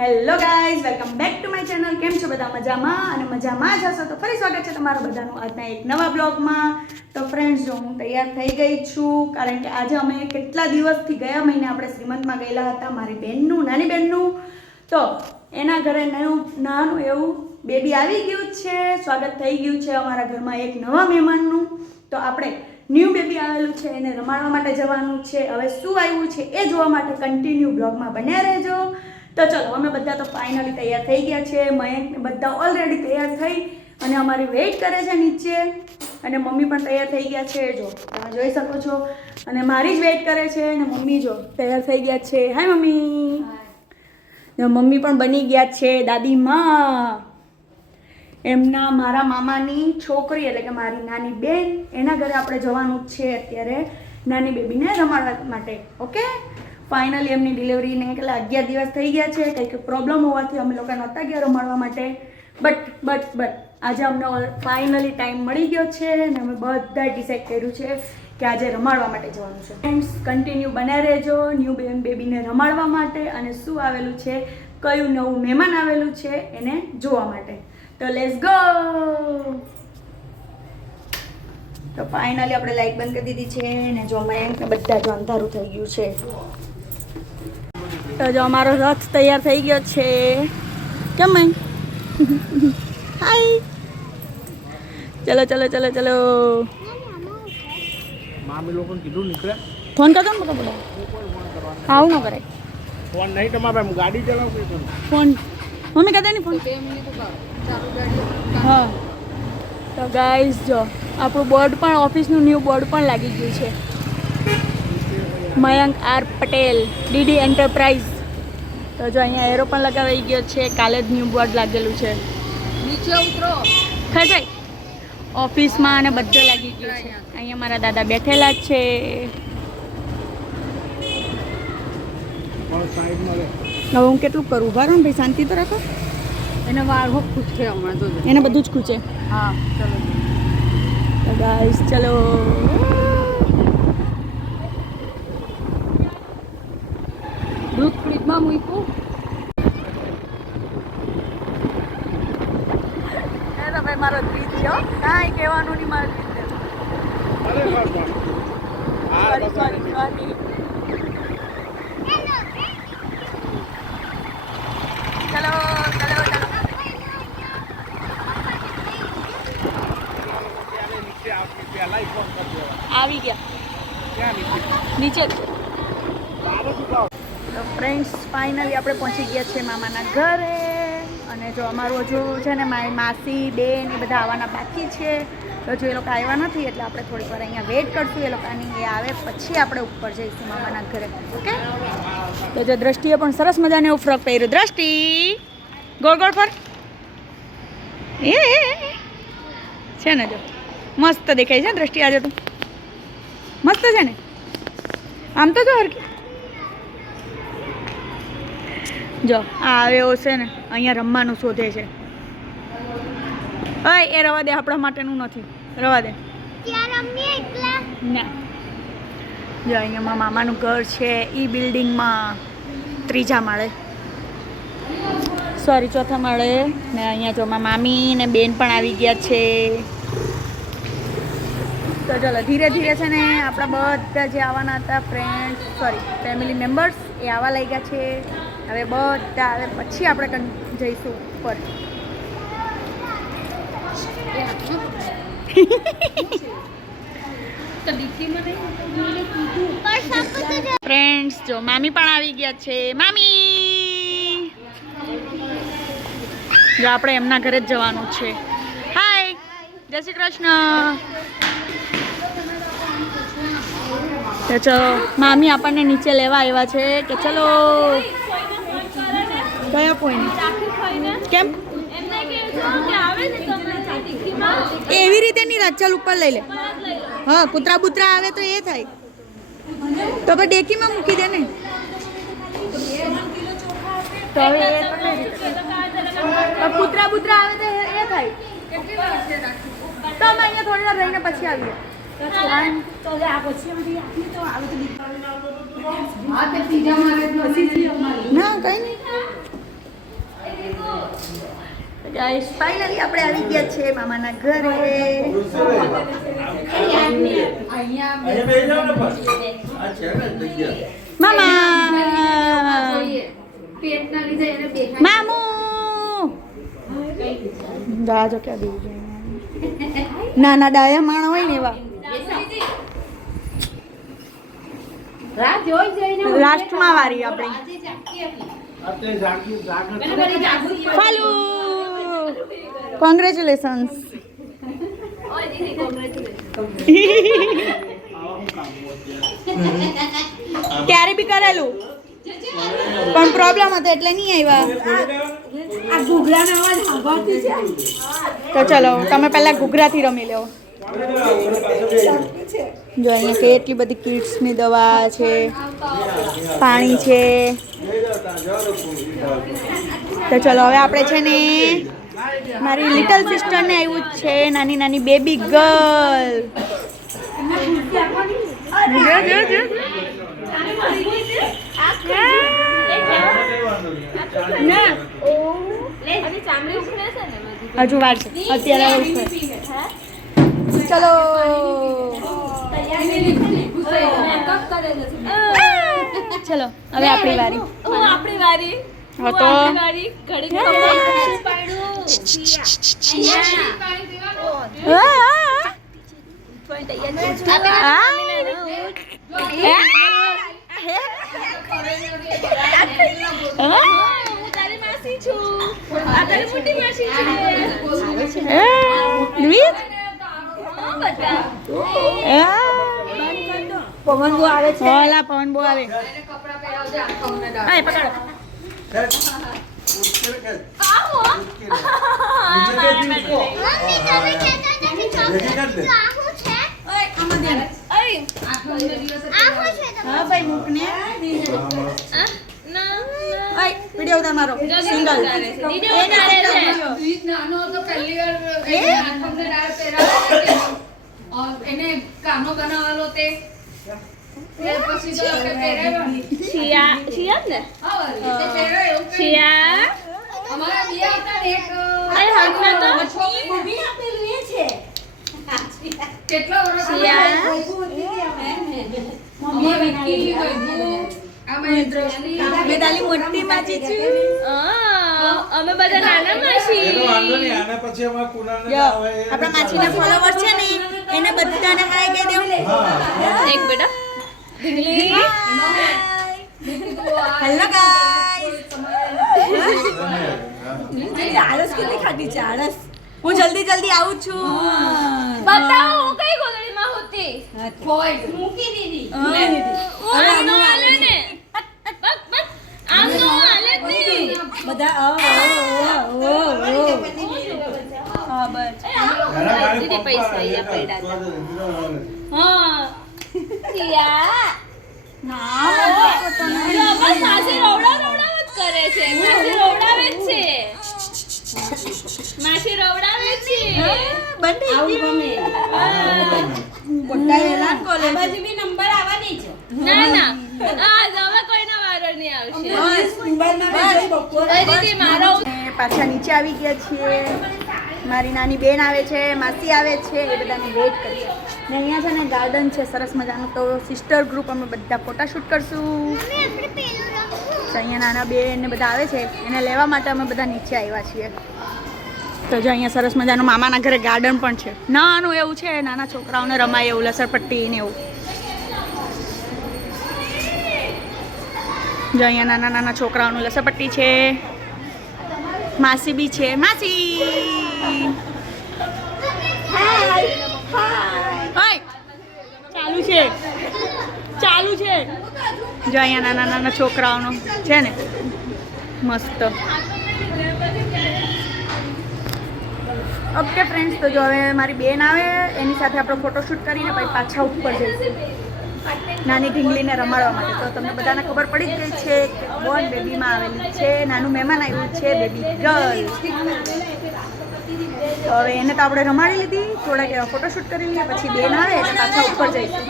Hello guys, welcome back to my channel. કેમ છો બધા? મજામાં અને મજામાં જ હશો તો ફરી સ્વાગત છે તમારું બધાનું આજના એક નવા બ્લોગમાં. તો ફ્રેન્ડ્સ, જો હું તૈયાર થઈ ગઈ છું, કારણ કે આજે અમે કેટલા દિવસથી ગયા મહિને આપણે શ્રીમંતમાં ગયેલા હતા મારી બહેનનું, નાની બહેનનું. તો એના ઘરે નાનું એવું બેબી આવી ગયું છે, સ્વાગત થઈ ગયું છે અમારા ઘરમાં એક નવા મહેમાનનું. તો આપણે ન્યૂ બેબી આવેલું છે, એને રમાડવા માટે જવાનું છે. હવે શું આવ્યું છે એ જોવા માટે કન્ટિન્યુ બ્લોગમાં બન્યા રહેજો. તો ચલો, અમે બધા તો ફાઇનલી તૈયાર થઈ ગયા છે. મયંક બધા ઓલરેડી તૈયાર થઈ અને અમારી વેઇટ કરે છે નીચે, અને મમ્મી પણ તૈયાર થઈ ગયા છે, જો તમે જોઈ શકો છો. અને મારી જ વેઇટ કરે છે અને મમ્મી જો તૈયાર થઈ ગયા છે. Hi mummy. મમ્મી પણ બની ગયા છે દાદીમાં. એમના મારા મામાની છોકરી એટલે કે મારી નાની બેન, એના ઘરે આપણે જવાનું જ છે અત્યારે નાની બેબીને રમાડવા માટે. ઓકે, ફાઇનલી એમની ડિલિવરીને કેટલા 11 દિવસ થઈ ગયા છે. કંઈક પ્રોબ્લેમ હોવાથી અમે લોકો નહોતા ગયા રમાડવા માટે. બટ આજે અમને ફાઇનલી ટાઈમ મળી ગયો છે અને અમે બધા ડિસાઈડ કર્યું છે કે આજે રમાડવા માટે જવાનું છે. ફ્રેન્ડ્સ, કન્ટિન્યુ બન્યા રહેજો ન્યૂ બેબીને રમાડવા માટે, અને શું આવેલું છે, કયું નવું મહેમાન આવેલું છે એને જોવા માટે. તો લેટ્સ ગો. તો ફાઇનલી આપણે લાઈટ બંધ કરી દીધી છે અને જો મયંકને બધા જો અંધારું થઈ ગયું છે. તો જો અમારો રથ તૈયાર થઈ ગયો છે. કેમ મયંક? હાય. ચલો ચલો ચલો ચલો. મામી લોકોને કીધું નીકળે. ફોન કરતો ને બધા. આવું ન કરાય. ફોન નહીં તમારે, હું ગાડી ચલાવું કે ફોન મમ્મી કહેતા નહીં ફોન. હા. તો ગાઈઝ, જો આપણું બોર્ડ પણ, ઓફિસનું ન્યૂ બોર્ડ પણ લાગી ગયું છે. Mayank R Patel, DD enterprise. તો જો અહીંયા એરો પણ લગાવાઈ ગયો છે, કાલે જ ન્યૂ બોર્ડ લાગેલું છે. નીચે ઉતરો ખસાઈ ઓફિસમાં અને બધે લાગી ગયું છે. અહીંયા મારા દાદા બેઠેલા જ છે. હવે હું કેટલું કરું? ઉભા રહો ને ભાઈ, શાંતિ તો રાખો. એને વાળ હો ખૂટે હમણાં તો. એને બધું જ ખૂચે. હા, ચલો. તો ગાઈસ ચલો. દૂધ ફ્રીજમાં મૂક્યું. એ તો ભાઈ મારો રીત છે, કાંઈ કહેવાનું નહીં. મારો રીત સોરી. ચલો ચલો ચલો. આવી ગયા નીચે. તો ફ્રેન્ડ્સ, ફાઇનલી આપણે પહોંચી ગયા છે મામાના ઘરે. અને જો અમારું હજુ છે ને મારી માસી બેન એ બધા આવવાના બાકી છે. તો હજુ એ લોકો આવ્યા નથી એટલે આપણે થોડીક વાર અહીંયા વેઇટ કરશું એ લોકોની. એ આવે પછી આપણે ઉપર જઈશું મામાના ઘરે. ઓકે. તો જો દ્રષ્ટિએ પણ સરસ મજાને એવું ફ્રોક પહેર્યું. દ્રષ્ટિ ગોળ ગોળ ફર. એ છે ને, જો મસ્ત દેખાય છે દ્રષ્ટિ આજે તો. મસ્ત છે ને આમ તો. જો હરકી જો આ આવ્યો છે ને અહીંયા રમવાનું શોધે છે. હા, એ રવા દે, આપણા માટેનું નથી, રવા દે. ના, જો અહીંયા મામાનું ઘર છે એ બિલ્ડિંગમાં, ત્રીજા માળે, સોરી ચોથા માળે. ને અહીંયા જો મામી ને બેન પણ આવી ગયા છે. તો ચલો, ધીરે ધીરે છે ને આપણા બધા જે આવવાના હતા ફેમિલી મેમ્બર્સ એ આવવા લાગ્યા છે. હવે બધા આવે પછી આપણે જઈશું ઉપર. ફ્રેન્ડ્સ, જો મામી પણ આવી ગયા છે. મામી, જો આપણે એમના ઘરે જ જવાનું છે. હાય, જય શ્રી કૃષ્ણ. તો ચલો, મામી આપણને નીચે લેવા આવ્યા છે કે ચલો. કયા પોઈન્ટ? કેમ એવી રીતે નહીં? રાચાલ ઉપર લઈ લે. હા, કૂતરા બુતરા આવે તો એ થાય તો પછી ડેકીમાં મૂકી દે ને. તો હવે કૂતરા બુતરા આવે તો એ થાય તો અમે અહીંયા થોડી વાર રહીને પછી આવીએ. ના, કઈ નહીં. ગાઈસ ફાઇનલી આપણે આવી ગયા છે મામાના ઘરે. મામા મામુ દાજો ક્યાં દેવું નાના ડાયા માણા હોય ને એવા લાસ્ટમાં વારી આપણી ફાલુ કોંગ્રેચ્યુલેશન્સ. ત્યારે બી કરેલું પણ પ્રોબ્લેમ હતો એટલે નહીં આવ્યા. તો ચલો તમે પહેલા ઘૂઘરાથી રમી લો. જો અહીંયા કેટલી બધી કિડ્સની દવા છે, પાણી છે. તો ચલો હવે આપણે છે ને મારી લિટલ સિસ્ટરને આવ્યું જ છે નાની નાની બેબી ગર્લ. હજુ વાર છે અત્યારે. ચલો ચલો હવે આપણી વારી. હા તો પવન બહુ આવે છે. પવન બહુ આવે. પકડો. હા ભાઈ મૂકને વિડિયો ઉતાર મારો સિંગલ એને કાનો બનાવેલો તે પછી તો પહેરાવ્યો શિયા ને તે પહેરાવ્યો એવું શિયા અમારા બિયા હતા ને એક અરે હાથમાં તો મૂવી આપેલું એ છે કેટલો વર્ષ શિયા મમ્મી વિકી ગઈ અમે દ્રષ્ટિ મેદાલી મોટી માજી છું. અમે બધા નાના માસી. એનો વાંધો નહીં, આના પછી અમાર કુનાને આવે આપણા માછીના ફોલોવર છે ને એને બધાને હાય કહી દેવું. એક બેટા ઢીંગલી હેલો ગાઈસ. આળસ કેટલી ખાટી છે આળસ. હું જલ્દી આવું છું. બતાવો હું કઈ ગોદડીમાં હતી કોઈ મૂકી દીધી આમ નો હાલે ને આમ નો હાલે જ નહીં બધા હા બસ દીદી પૈસા યા પડ્યા હા સિયા ના બસ સાસી રવડાવ જ કરે છે. માસી રવડાવે જ છે. માસી રવડાવે છે. બંધ આવું ગમે બોટાઈ એલા કોલેજ બાજુ બી નંબર આવવાની છે. ના ના આ હવે કોઈના વારો નહીં આવશે. દીદી મારો પાછા નીચે આવી ગયા છીએ. મારી નાની બેન આવે છે, માસી આવે છે, એ બધાની વેઇટ કરી છે. ને અહીંયા છે ને ગાર્ડન છે સરસ મજાનું. તો સિસ્ટર ગ્રુપ અમે બધા ફોટાશૂટ કરશું. તો અહીંયા નાના બેન ને બધા આવે છે, એને લેવા માટે અમે બધા નીચે આવ્યા છીએ. તો જો અહીંયા સરસ મજાનું મામાના ઘરે ગાર્ડન પણ છે. નાનું એવું છે, નાના છોકરાઓને રમાય એવું, લસરપટ્ટી ને એવું. જો અહીંયા નાના નાના છોકરાઓનું લસરપટ્ટી છે. માસી બી છે. માસી ચાલુ છે. જો અહીંયા નાના નાના છોકરાઓનું છે ને મસ્ત. ઓકે ફ્રેન્ડ્સ, તો જો હવે મારી બેન આવે એની સાથે આપણે ફોટોશૂટ કરીને પછી પાછા ઉપર જઈશું નાની ઢીંગલીને રમાડવા માટે. તો તમને બધાને ખબર પડી જ ગઈ છે કે બોર્ન બેબીમાં આવેલી છે, નાનું મહેમાન આવ્યું છે, બેબી ગર્લ. તો હવે એને તો આપણે રમાડી લીધી, થોડાક એવા ફોટોશૂટ કરી લઈએ, પછી બેન આવે એટલે પાછા ઉપર જઈશું.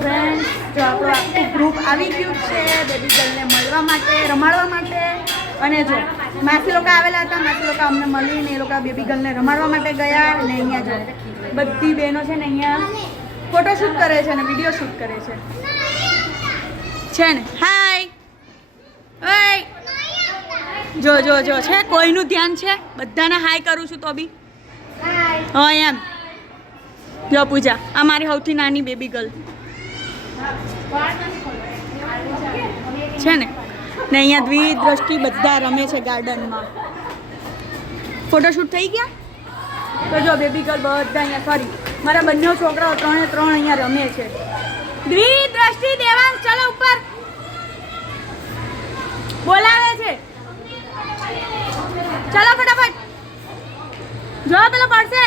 ફ્રેન્ડ્સ, જો આપણો આખું ગ્રુપ આવી ગયું છે બેબી ગર્લને મળવા માટે રમાડવા માટે. અને જો માસી લોકો આવેલા હતા, માસી લોકો અમને મળીને એ લોકો બેબી ગર્લને રમાડવા માટે ગયા. અને અહીંયા જો બધી બહેનો છે ને અહીંયા ફોટોશૂટ કરે છે અને વિડીયો શૂટ કરે છે ને. હાય ઓય જો જો જો છે કોઈનું ધ્યાન છે, બધાને હાય કરું છું તો બી હા એમ. જો પૂજા આ મારી સૌથી નાની બેબી ગર્લ છે ને. ને અહીંયા દ્વિદ્રષ્ટિ બધા રમે છે ગાર્ડનમાં. ફોટોશૂટ થઈ ગયા તો જો બેબી ગર્લ બધા અહીંયા સોરી મારા બંને છોકરાઓ 3 એ 3 અહીંયા રમે છે. દ્વિદ્રષ્ટિ દેવાંશ ચલો ઉપર બોલાવે છે. ચલો ફટાફટ જો પેલો પડશે.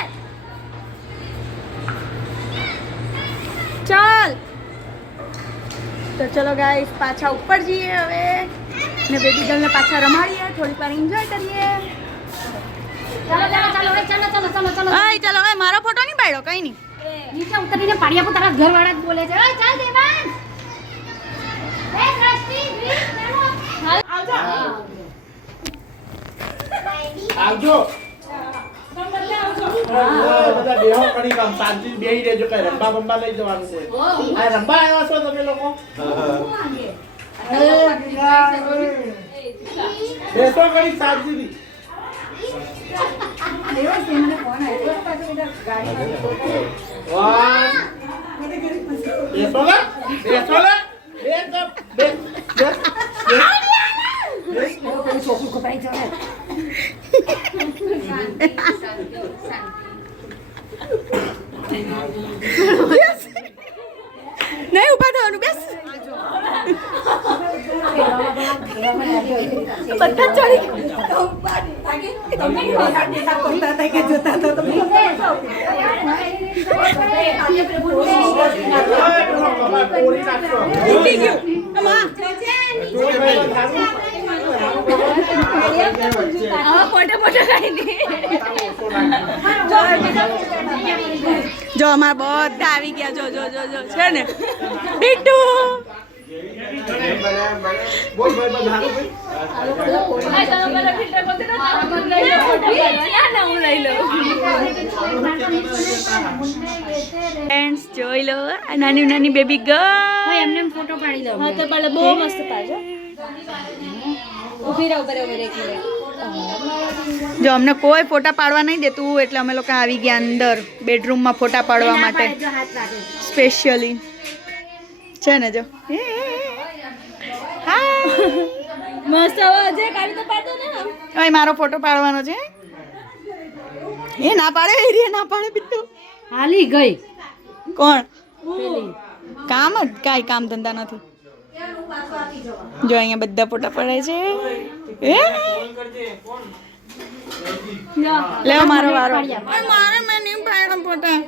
ચાલ તો ચલો ગાઈસ પાછા ઉપર જઈએ હવે ને બેબી ગર્લને પાછા રમાડીએ, થોડીક વાર એન્જોય કરીએ. ઓય ચલો ઓય મારો ફોટો નહીં પાડ્યો કઈ નહીં. નીચે ઉતરીને પાડી આપો, તારા ઘરવાળા જ બોલે છે. ઓય ચાલ દેવાંશ. એ દ્રષ્ટિ આવજો બધા દેહો કરી કામ શાંતિ બેહી રહેજો. કઈ રંબા બંબા લઈ જવાનું છે. આ રંબા આવ્યા છો તમે લોકો? બેસો કરી શાંતિથી. બેસો લે બેસો લે નહીં ઉભા થવાનું બેસ. બધા ચડી જો અમારા બધા આવી ગયા. જો જો જો જો છે ને બીટુ બોલ ભાઈ બધા ફ્રેન્ડ્સ જોઈ લો આ નાની નાની બેબી ગર્લ. એમને ફોટો પાડી લો. હા તો ભલે બહુ મસ્ત પાડજો. ઉભી રહો બરાબર એક મિનિટ. જો અમને કોઈ ફોટા પાડવા નહીં દેતું એટલે અમે લોકો આવી ગયા અંદર બેડરૂમમાં ફોટા પાડવા માટે સ્પેશિયલી છે ને. જો મસ્ત અવાજ કાઢી તો પાડો ને. ઓય મારો ફોટો પાડવાનો છે. એ ના પાડે એ ના પાડે બિટ્ટુ. હાલી ગઈ કોણ? કામ જ કાંઈ કામ ધંધા નથી. જો અહીંયા બધા ફોટા પડાય છે. એ લેવો મારો વારો. મારે મેં નહીં પાડ્યા ફોટા.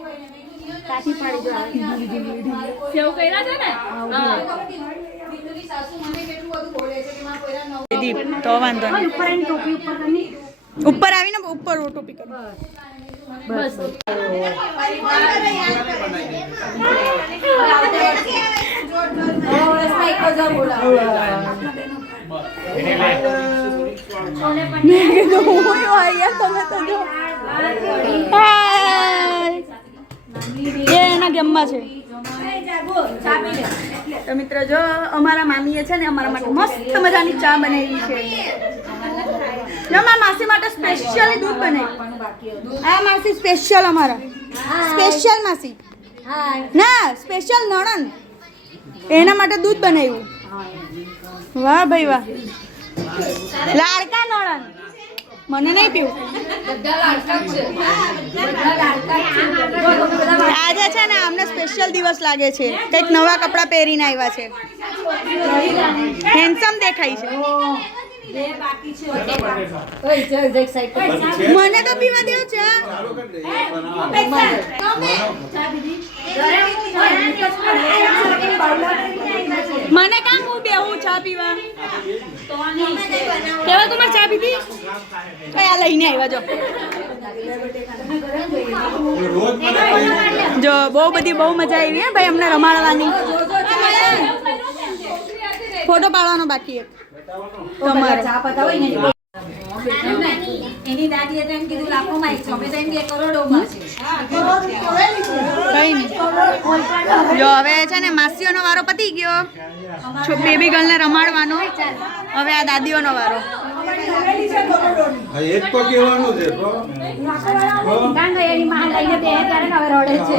કાઠી પાડી દો. સેવ કર્યા છે ને? દીપ તો વાંધો નહીં. ઉપર એની ટોપી ઉપર કરી. ઉપર આવીને ઉપર ટોપી કરો. બસ મેં કીધું હું અહીંયા તમે તો જો. એ એના ગેમમાં છે. તો મિત્રો જો અમારા મામીએ છે ને અમારા માટે મસ્ત મજાની ચા બનાવી છે. જો મારા માસી માટે સ્પેશિયલી દૂધ બનાવ્યું. આ માસી સ્પેશિયલ અમારા સ્પેશિયલ માસી ના સ્પેશિયલ નણંદ એના માટે દૂધ બનાવ્યું. વાહ ભાઈ વાહ. લાડકા નણંદ મને નહીં પીવું. આજે છે ને અમને સ્પેશિયલ દિવસ લાગે છે. કંઈક નવા કપડાં પહેરીને આવ્યા છે. હેન્ડસમ દેખાય છે. મને તો પીવા દેવ છે. મને કામ હું બેહું ચા પીવા. કેવા તમારે ચા પીધી? આ લઈને આવ્યા જો. જો બહુ મજા આવી હે ભાઈ અમને રમાડવાની. ફોટો પાડવાનો બાકી એક તમારો એની દાદીએ તો એમ કીધું લાખોમાં એક છે, અમે તો એમ કે કરોડોમાં છે. કઈ નહીં જો હવે છે ને માસીઓનો વારો પતી ગયો, બેબી ગર્લને રમાડવાનો. હવે આ દાદીઓનો વારો. એક તો કહેવાનું છે કારણ કે એની માં લઈને બે ત્યારે હવે રડે છે.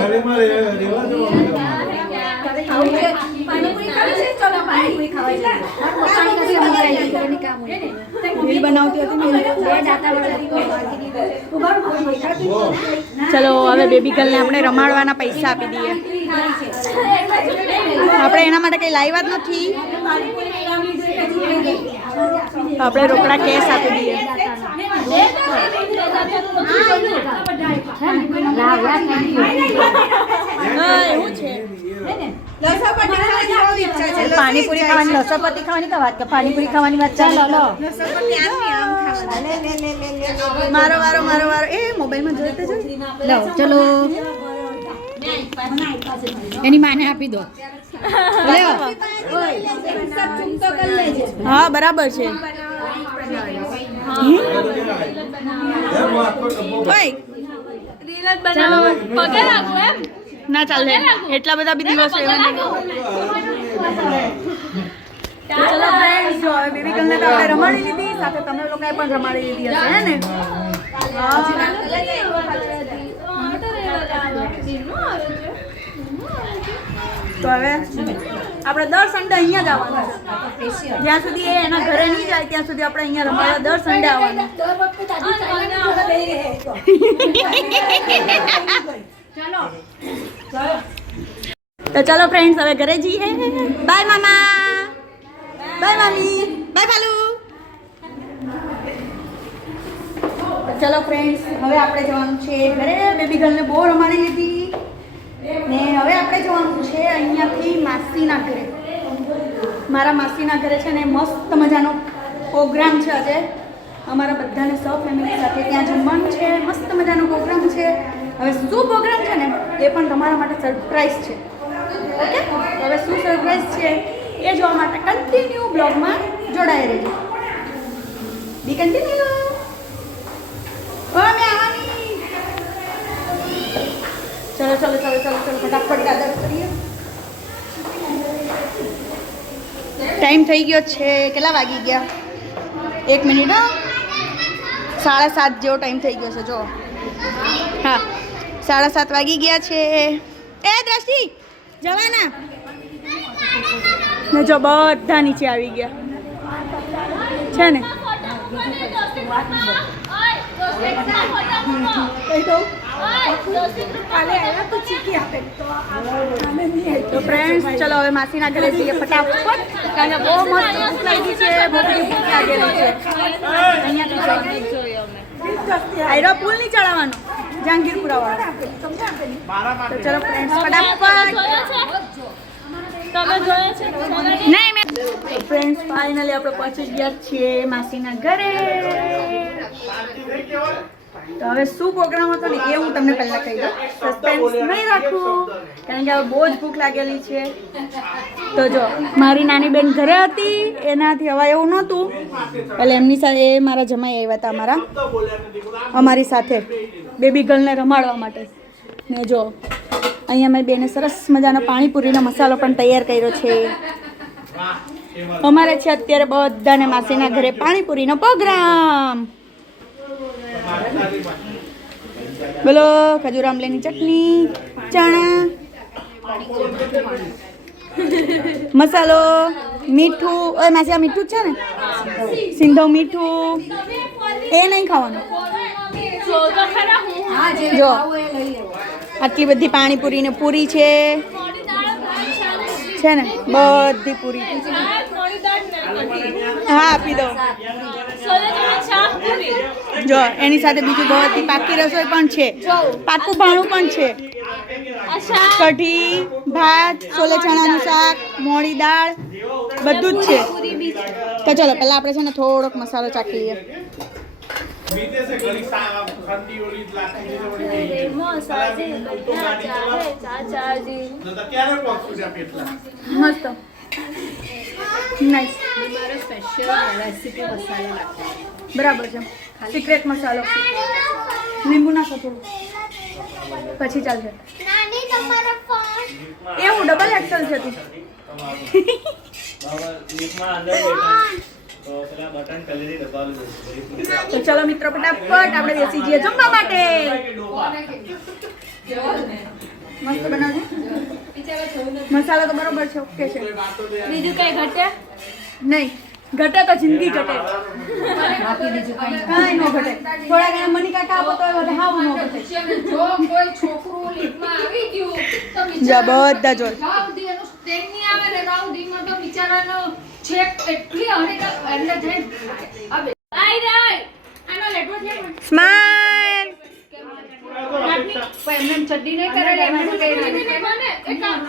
પાણીપુરી ખાવી છે? ચલો પાણીપુરી ખાવા જઈએ. પોતાની કદી અમે આવી એની કામ હોય. રીલ બનાવતી હતી બે દાતા ચલો હવે બેબી ગર્લને આપણે રમાડવાના પૈસા આપી દઈએ. આપણે એના માટે કઈ લાવ્યા જ નથી, આપણે રોકડા કેશ આપી દઈએ. એવું છે પાણીપુરી ખાવાની, લસણપત્તી ખાવાની તો વાત કે પાણીપુરી ખાવાની વાત ચાલો લો. મારો વારો મારો વારો. એ મોબાઈલમાં જોઈતે જોઈ લો ચલો એની માને આપી દો. હા બરાબર છે. ના ચાલે એટલા બધા બી દિવસ એવા નહીં. તો ચલો ફ્રેન્ડ્સ, જો હવે બેબી ગર્લને તો આપણે રમાડી લીધી, સાથે તમે લોકોએ પણ રમાડી લીધી હશે હે ને? તો હવે આપણે દર સન્ડે અહીંયા જ આવવાનું છે. જ્યાં સુધી એ એના ઘરે નહીં જાય ત્યાં સુધી આપણે અહીંયા રમાડવા દર સન્ડે આવવાનું. તો ચલો ફ્રેન્ડ્સ હવે ઘરે જઈએ. બાય મામા, બાય મામી, બાય ભાલુ. ચલો ફ્રેન્ડ્સ હવે આપણે જવાનું છે ઘરે. બેબી ગર્લને બહુ રમાડી લીધી ને હવે આપણે જવાનું છે અહીંયાથી માસીના ઘરે. મારા માસીના ઘરે છે ને મસ્ત મજાનો પ્રોગ્રામ છે આજે. અમારા બધાને સૌ ફેમિલી સાથે ત્યાં જમવાનું છે. મસ્ત મજાનો પ્રોગ્રામ છે. હવે શું પ્રોગ્રામ છે ને એ પણ તમારા માટે સરપ્રાઈઝ છે. ઓકે, હવે શું સરપ્રાઈઝ છે એ જોવા માટે કન્ટિન્યુ બ્લોગમાં જોડાઈ રહેજો. બી કન્ટિન્યુ. અમે આવવાની. ચલો ચલો ચલો ચલો ચલો ફટાફટ ગાદર કરીએ. ટાઈમ થઈ ગયો છે. કેટલા વાગી ગયા? 1 મિનિટ. 7:30 જેવો ટાઈમ થઈ ગયો છે. જો હા 7:30 વાગી ગયા છે. એ દ્રષ્ટિ જવાના ને જો બધા નીચે આવી ગયા છે ને. તો ફ્રેન્ડ્સ ચલો હવે માસીના ઘરે જઈએ ફટાફટ, કારણ કે બહુ મસ્ત ભૂખ લાગી છે. બહુ બધી ભૂખ લાગેલી છે. આયરો પુલ નહીં ચડાવવાનો, જહાંગીરપુરા વાળો. તો ચલો ફ્રેન્ડ્સ ફટાફટ. નહીં મેં ફ્રેન્ડ્સ ફાઇનલી આપણે પહોંચી ગયા છીએ માસીના ઘરે. તો હવે શું પ્રોગ્રામ હતો ને એ હું તમને પહેલાં કહી દઉં. સસ્પેન્સ નહીં રાખું કારણ કે હવે બહુ જ ભૂખ લાગેલી છે. તો જો મારી નાની બેન ઘરે હતી, એનાથી હવા એવું નહોતું એટલે એમની સાથે એ મારા જમાઈ આવ્યા હતા અમારી સાથે બેબી ગર્લને રમાડવા માટે. ને જો અહીંયા મેં બેને સરસ મજાનો પાણીપુરીનો મસાલો પણ તૈયાર કર્યો છે. અમારે છે અત્યારે બધાને માસીના ઘરે પાણીપુરીનો પ્રોગ્રામ. બોલો ખજૂર આમલીની ચટણી, ચણા, મસાલો, મીઠું. ઓય માસી આ મીઠું જ છે ને? સિંધો મીઠું એ નહીં ખાવાનું. જો આટલી બધી પાણીપુરી ને પૂરી છે ને બધી પૂરી. હા આપી દો. જો એની સાથે બીજું બધી પાકી રસોઈ પણ છે, પાકું ભાણું પણ છે. કઢી, ભાત, છોલે ચણાનું શાક, મોળી દાળ બધું જ છે. તો ચલો પહેલાં આપણે છે ને થોડોક મસાલો ચાખી લઈએ. મસ્ત નાઈસ, મારો સ્પેશિયલ રેસીપી મસાલો નાખવાનો. બરાબર છે. સિક્રેટ મસાલો, લીંબુ નાખો થોડું, પછી ચાલશે. નાની તમારો ફોન એ હું ડબલ એક્સેલ છે તું. તો ચલો મિત્રો, ફટાફટ આપણે બેસી જઈએ જમવા માટે. મસ્ત બનાવજો. મસાલો તો બરોબર છે, ઓકે છે. બીજું કઈ ઘટે? નહીં ઘટે તો જિંદગી ઘટે, બાકી બીજું કઈ કાંઈ ન ઘટે. થોડા ઘણા મની કાકા આપો તો એ હાવ ન ઘટે. જો કોઈ છોકરું લીફમાં આવી ગયું તો જા બધા જો. રાઉદી એનું સ્ટેન્ડ નહીં આવે ને રાઉદીમાં તો બિચારાનો છેક એટલી હણી એટલે થઈ હવે આઈ રાઈ આનો લેટવો છે સ્માઈલ. પણ એમને ચડ્ડી નહીં કરેલી એમને કઈ નહીં એક કામ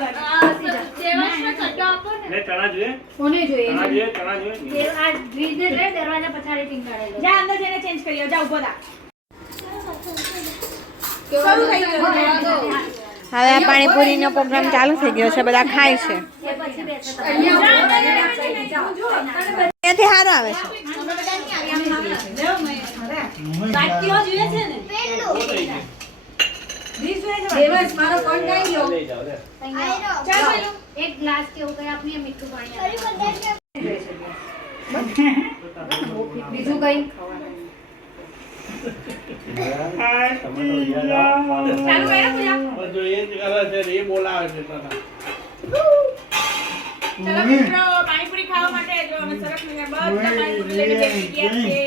સેવાશમાં ચડ્ડો આપો ને ચણા જોઈએ કોને જોઈએ ચણા જોઈએ આ ગ્રીઝને રે દરવાજા પછાડી ટીંગાડેલો જા અંદર જઈને ચેન્જ કરી લો. જા ઉભો થા. શરૂ થઈ ગયો હવે આ પાણીપુરીનો પ્રોગ્રામ ચાલુ થઈ ગયો છે, બધા ખાય છે. ત્યાંથી સારો આવે છે. દેવસ મારો કોન્ટેક્ટ લો લઈ જાઓ લે એક ગ્લાસ કેવું કઈ આપની મીઠું પાણી બીજું કઈ જો એ જ કરે છે એ બોલાવે છે તને. ચલો મિત્રો, પાણીપુરી ખાવા માટે જો અમે સરસ મજાના બધા પાણીપુરી લઈને બેસી ગયા છે.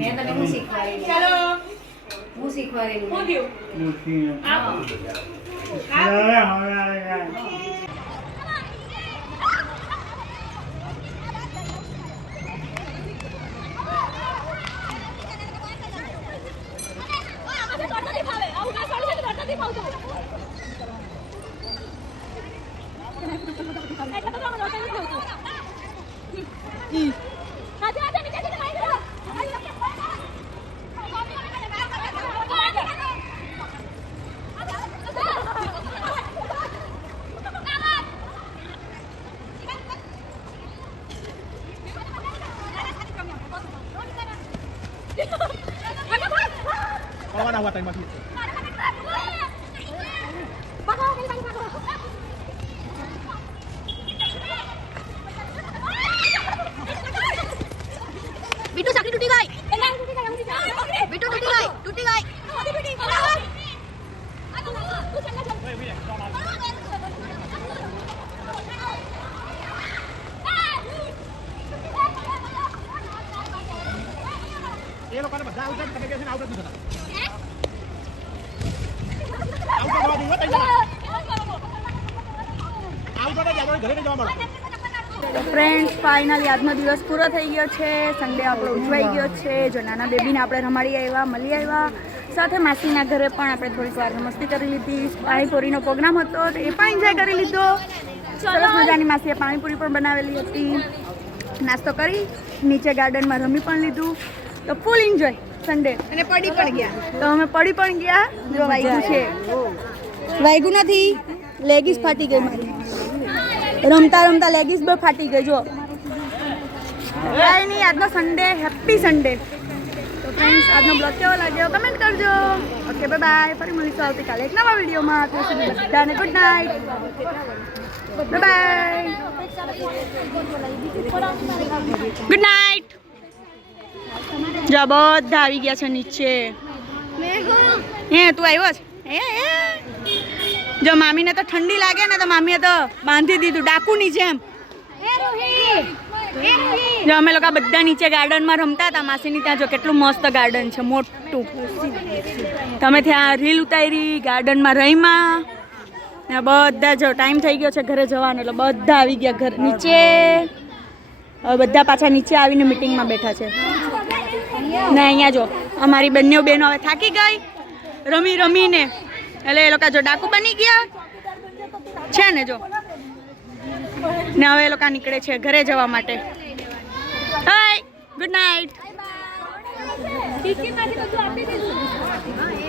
મેં તને હું શીખવાડી ચલો હું શીખવાડી હું દઉં. આવો. Kawan awak tadi masih. Bittu साकरी टूटी गई बिट्टू टूटी गई ये लोग બધા આઉટ તમે કે છે આઉટ જ આઉટ જવા દીવો તઈ આઉટ તો જવા ઘરે જવા મળો. તો ફ્રેન્ડ્સ, ફાઇનલી આજનો દિવસ પૂરો થઈ ગયો છે. સન્ડે આપણો ઉજવાઈ ગયો છે. જો નાના બેબીને આપણે રમાડી આવ્યા, મળી આવ્યા. સાથે માસીના ઘરે પણ આપણે થોડીક વાર મસ્તી કરી લીધી. પાણીપુરીનો પ્રોગ્રામ હતો તો એ પણ એન્જોય કરી લીધો. સરસ મજાની માસીએ પાણીપુરી પણ બનાવેલી હતી. નાસ્તો કરી નીચે ગાર્ડનમાં રમી પણ લીધું. તો ફૂલ એન્જોય સન્ડે. અને પડી પણ ગયા. તો અમે પડી પણ ગયા. જો વાગ્યું છે, વાગ્યું નથી, લેગીસ ફાટી ગઈ મારી. રમતા રમતા લેગીસ બે ફાટી ગઈ. જો કાંઈ નહીં, આજનો સન્ડે હેપી સન્ડે. તો ફ્રેન્ડ્સ, આજનો બ્લોગ કેવો લાગ્યો કમેન્ટ કરજો. Okay, bye bye. ફરી મળીશું આવતીકાલે એક નવા વિડીયોમાં. ત્યાં સુધી બધાને good night, bye by, good night. જો બધા આવી ગયા છે નીચે. હે તું આવ્યો છે? હે જો મામીને તો ઠંડી લાગે ને તો મામીએ તો બાંધી દીધું ડાકુની જેમ. જો અમે લોકો બધા નીચે ગાર્ડનમાં રમતા હતા. માસીની ત્યાં જો કેટલું મસ્ત ગાર્ડન છે, મોટું. તમે ત્યાં રીલ ઉતારી, ગાર્ડનમાં રહીમાં ને બધા જો ટાઈમ થઈ ગયો છે ઘરે જવાનો એટલે બધા આવી ગયા ઘર નીચે. હવે બધા પાછા નીચે આવીને મિટિંગમાં બેઠા છે. ને અહીંયા જો અમારી બંને બહેનો હવે થાકી ગઈ રમી રમીને, એટલે એ લોકો જો ડાકુ બની ગયા છે ને જો. ને હવે એ લોકો નીકળે છે ઘરે જવા માટે. Hi, good night,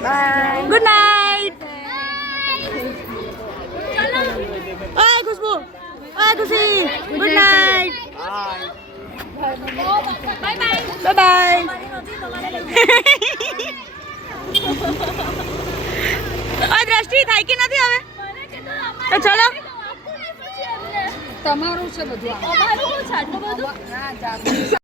bye, good night. ઓય Khushbu, bye Khushi good night bye bye આ દ્રષ્ટિ થાય કે નથી હવે તો ચલો તમારું છે બધું અમારું છે આટલું બધું